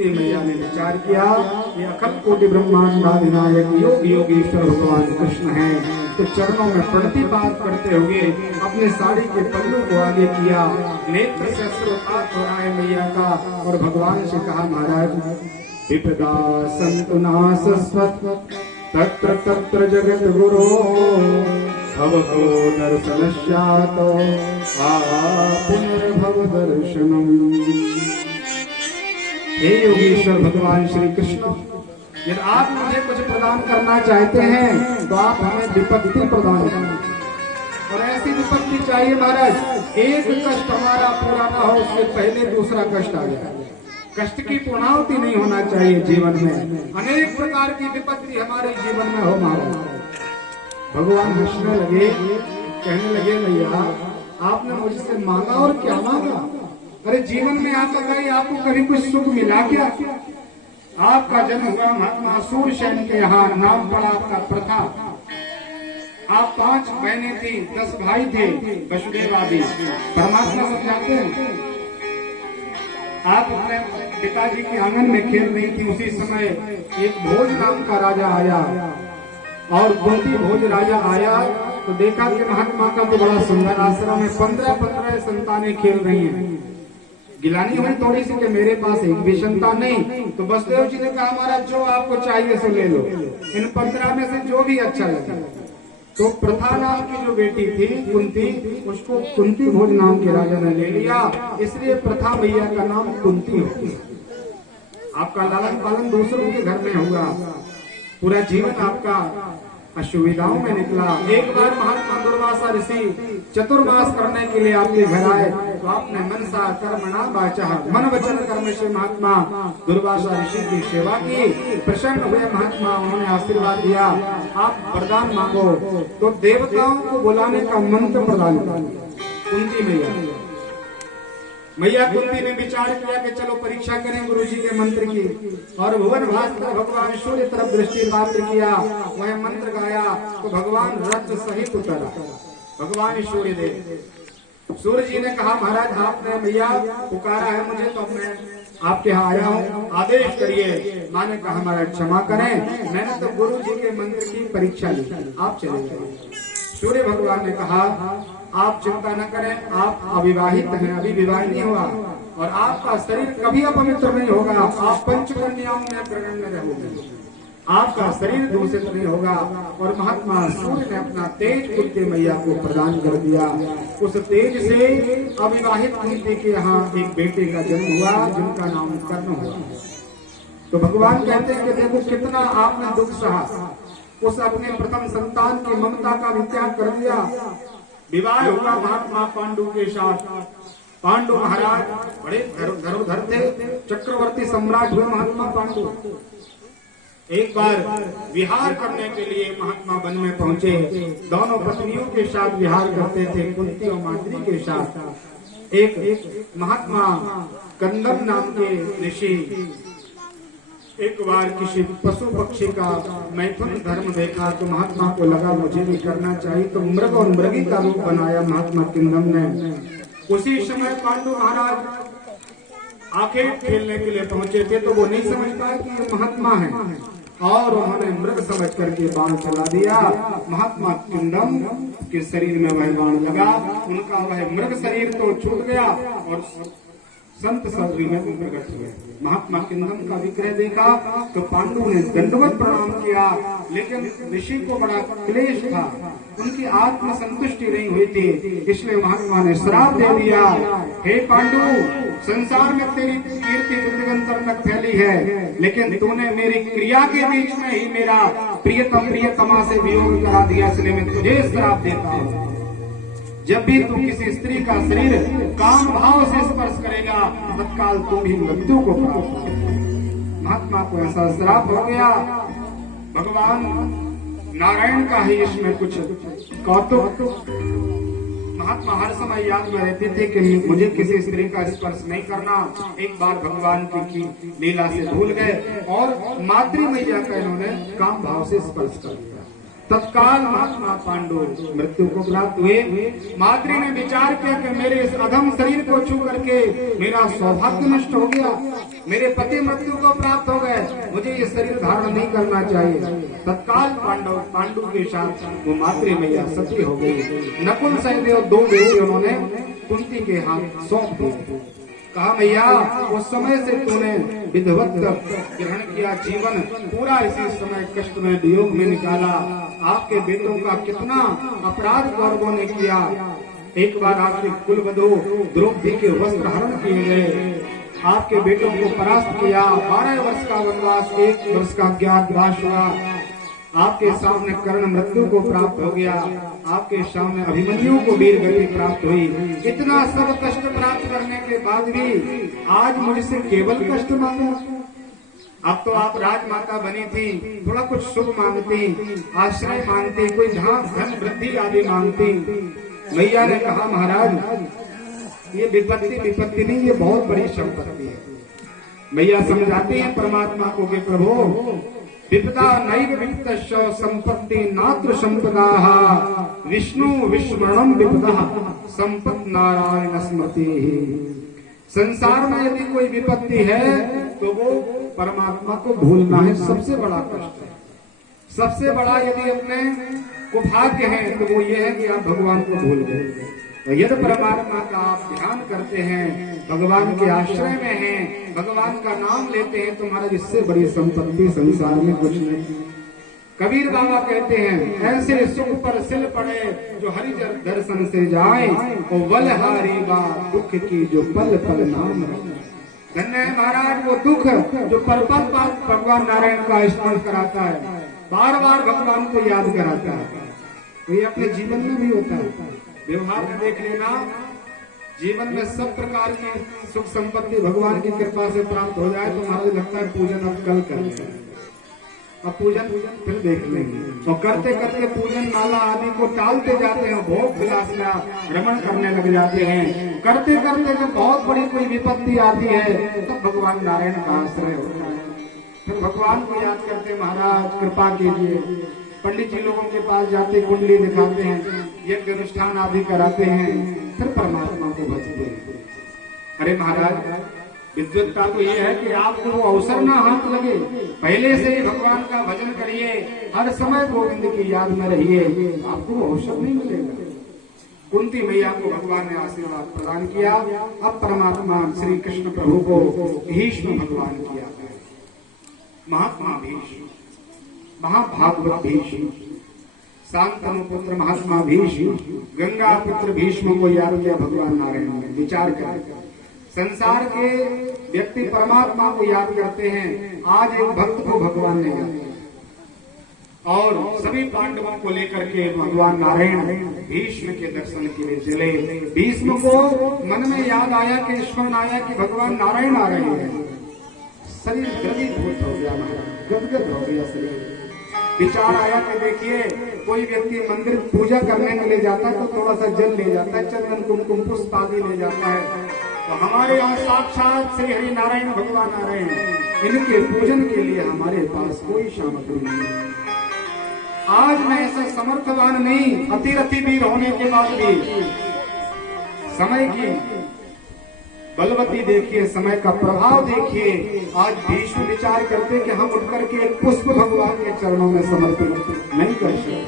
कुंती मैया ने विचार किया ये अखंड कोटि ब्रह्मांडाधिनायक योग योगेश्वर भगवान कृष्ण हैं, तो चरणों में प्रणतिपात करते हुए अपने साड़ी के पल्लू को आगे किया, नेत्र से अश्रुपात हो रहा है मैया का, और भगवान से कहा महाराज विपदा संतु नासस्वत तत्र तत्र जगत गुरो भवतो दर्शनस्यातो पुनर्भव दर्शनम। हे योगेश्वर भगवान श्री कृष्ण, यदि आप मुझे कुछ प्रदान करना चाहते हैं तो आप हमें विपत्ति प्रदान करें, और ऐसी विपत्ति चाहिए महाराज एक कष्ट हमारा पूरा ना हो उससे पहले दूसरा कष्ट आ जाए। कष्ट की पूर्णाहुति नहीं होना चाहिए जीवन में, अनेक प्रकार की विपत्ति हमारे जीवन में हो महाराज। भगवान हंसने लगे, कहने लगे मैया आपने मुझसे मांगा और क्या मांगा? अरे जीवन में आपका कहीं आपको कभी कुछ सुख मिला क्या? आपका जन्म हुआ महात्मा सूरसेन के यहाँ, नाम पड़ा आपका प्रथा। आप 5 बहनें थी, 10 भाई थे, वसुदेव आदि। परमात्मा समझाते हैं आप अपने पिताजी के आंगन में खेल रही थी, उसी समय एक भोज नाम का राजा आया, और कुंती भोज राजा आया तो देखा कि महात्मा का तो बड़ा सुंदर आश्रम है, 15 संतानें खेल रही हैं। गिलानी हुई थोड़ी सी कि मेरे पास एक भी संतान नहीं, तो वसुदेव जी ने कहा हमारा जो आपको चाहिए सो ले लो, इन 15 में से जो भी अच्छा लगे। तो प्रथा नाम की जो बेटी थी कुंती, उसको कुंती भोज नाम के राजा ने ले लिया, इसलिए प्रथा मैया का नाम कुंती हो गया। आपका लालन पालन दूसरों के घर में हुआ, पूरा जीवन आपका असुविधाओं में निकला। एक बार महात्मा दुर्वासा ऋषि चतुर्मास करने के लिए आपके घर आए, तो आपने मनसा कर्मणा वाचा मन वचन कर्म से महात्मा दुर्वासा ऋषि की सेवा की। प्रसन्न हुए महात्मा, उन्होंने आशीर्वाद दिया आप वरदान मांगो, तो देवताओं को बुलाने का मंत्र प्रदान किया कुंती मैया कुंती ने विचार किया कि चलो परीक्षा करें गुरु जी के मंत्र की, और भुवन भास्कर भगवान सूर्य तरफ दृष्टि पात्र किया, वह मंत्र गाया तो भगवान रथ सहित उतरा। भगवान सूर्य देव, सूर्य जी ने कहा महाराज आपने मैया पुकारा है मुझे, तो मैं आपके यहाँ आया हूँ, आदेश करिए। माने कहा हमारा क्षमा करें, मैंने तो गुरु जी के मंत्र की परीक्षा ली, आप चले जाइए। सूर्य भगवान ने कहा आप चिंता न करें, आप अविवाहित हैं, अभी विवाह नहीं हुआ, और आपका शरीर कभी अपवित्र नहीं होगा, आप पंचकन्याओं में अग्रगण्य रहोगे, आपका शरीर दूषित नहीं होगा। और महात्मा सूर्य ने अपना तेज कुंती मैया को प्रदान कर दिया। उस तेज से अविवाहित कुंती के यहाँ एक बेटे का जन्म हुआ, जिनका नाम कर्ण हुआ। तो भगवान कहते हैं कि देखो कितना आपने दुख सहा, उस अपने प्रथम संतान की ममता का भी त्याग कर दिया। विवाह हुआ महात्मा पांडु के साथ। पांडु महाराज बड़े धरोधर थे, चक्रवर्ती सम्राट हुए महात्मा पांडु। एक बार विहार करने के लिए महात्मा वन में पहुंचे, दोनों पत्नियों के साथ विहार करते थे, कुंती और माद्री के साथ। एक महात्मा कंदम नाम के ऋषि एक बार किसी पशु पक्षी का मैथुन धर्म देखा, तो महात्मा को लगा मुझे भी करना चाहिए, तो मृग और मृगी का रूप बनाया महात्मा किंदम ने। उसी समय पांडु महाराज आंखें खेलने के लिए पहुंचे थे, तो वो नहीं समझ पाए कि ये महात्मा है, और उन्होंने मृग समझ करके बाण चला दिया। महात्मा किंदम के शरीर में वह बाण लगा, उनका वह मृग शरीर तो छूट गया और संत शरीर में प्रकट हुए। महात्मा किंदम का विग्रह देखा तो पांडु ने दंडवत प्रणाम किया, लेकिन ऋषि को बड़ा क्लेश था, उनकी आत्म संतुष्टि नहीं हुई थी, इसलिए महात्मा ने श्राप दे दिया, हे पांडु संसार में तेरी कीर्ति दिगंतर तक फैली है, लेकिन तूने मेरी क्रिया के बीच में ही मेरा प्रियतमा से वियोग करा दिया, इसलिए मैं तुझे श्राप देता हूँ। जब भी तू किसी स्त्री का शरीर काम भाव से स्पर्श करेगा, तत्काल तू भी मृत्यु को प्राप्त। महात्मा को ऐसा श्राप हो गया। भगवान नारायण का ही इसमें कुछ कौतुक। महात्मा हर समय याद में रहते थे कि मुझे किसी स्त्री का स्पर्श नहीं करना। एक बार भगवान की लीला से भूल गए और मातृ मैया का इन्होंने काम भाव से स्पर्श कर दिया। तत्काल महात्मा पांडु मृत्यु को प्राप्त हुए। माद्री ने विचार किया कि मेरे इस अधम शरीर को छू करके मेरा सौभाग्य नष्ट हो गया, मेरे पति मृत्यु को प्राप्त हो गए, मुझे ये शरीर धारण नहीं करना चाहिए। तत्काल पांडु के साथ वो माद्री मैया सती हो गई। नकुल सहदेव दो बेटे उन्होंने कुंती के हाथ सौंप दिए। कहा मैया उस समय से तूने विधवत ग्रहण किया, जीवन पूरा इसी समय कष्ट में वियोग में निकाला। आपके बेटों का कितना अपराध कौरवों ने किया। एक बार आपके कुलवधू द्रौपदी के वस्त्र हरण किए गए, आपके बेटों को परास्त किया, 12 वर्ष का वनवास, 1 वर्ष का अज्ञातवास हुआ। आपके सामने कर्ण मृत्यु को प्राप्त हो गया, आपके सामने अभिमन्यु को वीर गति प्राप्त हुई। इतना सब कष्ट प्राप्त करने के बाद भी आज मुझसे केवल कष्ट मांगा। अब तो आप राजमाता बनी थी, थोड़ा कुछ सुख मांगती, आश्रय मांगती, कोई धन वृद्धि आदि मांगती। मैया ने कहा महाराज ये विपत्ति नहीं, ये बहुत बड़ी संपत्ति है। मैया समझाती हैं परमात्मा को कि प्रभु विपदा नैव वित्तश्च संपत्ति नात्र संपदाः विष्णु विस्मरणं विपदा संपत् नारायण स्मृति। संसार में यदि कोई विपत्ति है तो वो परमात्मा को भूलना है, सबसे बड़ा कष्ट है। सबसे बड़ा यदि अपने को भाग्य है तो वो ये है कि आप भगवान को भूल गए। तो यदि परमात्मा का आप ध्यान करते हैं, भगवान के आश्रय में हैं, भगवान का नाम लेते हैं, तुम्हारा इससे बड़ी संपत्ति संसार में कुछ नहीं। कबीर बाबा कहते हैं ऐसे सुख पर सिल पड़े जो हरि दर्शन से जाए, और बलहारी बा दुख की जो पल पल नाम। धन्य है महाराज वो दुख जो पल पल भगवान नारायण का स्मरण कराता है, बार बार भगवान को याद कराता है। तो ये अपने जीवन में भी होता है। व्यवहार में देख लेना, जीवन में सब प्रकार की सुख संपत्ति भगवान की कृपा से प्राप्त हो जाए तो महाराज लगता है पूजन अब कल करेंगे, अब पूजन फिर देख लेंगे। और करते करते पूजन माला आदि को टालते जाते हैं, भोग विलास में रमण करने लग जाते हैं। करते करते जब बहुत बड़ी कोई विपत्ति आती है तो भगवान नारायण का आश्रय होता है। फिर भगवान को याद करते महाराज कृपा कीजिए। पंडित जी लोगों के पास जाते, कुंडली दिखाते हैं, यज्ञ अनुष्ठान आदि कराते हैं, फिर परमात्मा को भजते हैं। अरे महाराज विद्वत्ता तो ये है कि आपको वो अवसर ना हाथ लगे, पहले से ही भगवान का भजन करिए, हर समय गोविंद की याद में रहिए, आपको वो अवसर नहीं मिलेगा। कुंती मैया को भगवान ने आशीर्वाद प्रदान किया। अब परमात्मा श्री कृष्ण प्रभु को भीष्म भगवान किया है। महात्मा भीष्म, महाभागवत भीष्म, शांतनु पुत्र महात्मा भीष्म, गंगा पुत्र भीष्म को याद किया भगवान नारायण ने। विचार कर, संसार के व्यक्ति परमात्मा को याद करते हैं, आज एक भक्त को भगवान ने याद किया। और सभी पांडवों को लेकर के भगवान नारायण भीष्म के दर्शन के लिए चले। भीष्म को मन में याद आया कि स्मरण आया कि भगवान नारायण आ रहे हैं। शरीर द्रवीभूत हो गया, गदगद हो गया शरीर। विचार आया कि देखिए कोई व्यक्ति मंदिर पूजा करने के लिए जाता है तो थोड़ा सा जल ले जाता है, चंदन कुमकुम पुष्प आदि ले जाता है। तो हमारे यहाँ साक्षात श्री हरि नारायण भगवान आ रहे हैं, इनके पूजन के लिए हमारे पास कोई सामग्री नहीं है। आज मैं ऐसा समर्थवान नहीं, अतिरथी वीर होने के बाद भी समय की बलवती देखिए, समय का प्रभाव देखिए। आज भीष्म विचार करते कि हम उठ करके एक पुष्प भगवान के चरणों में समर्पित नहीं कर सकते।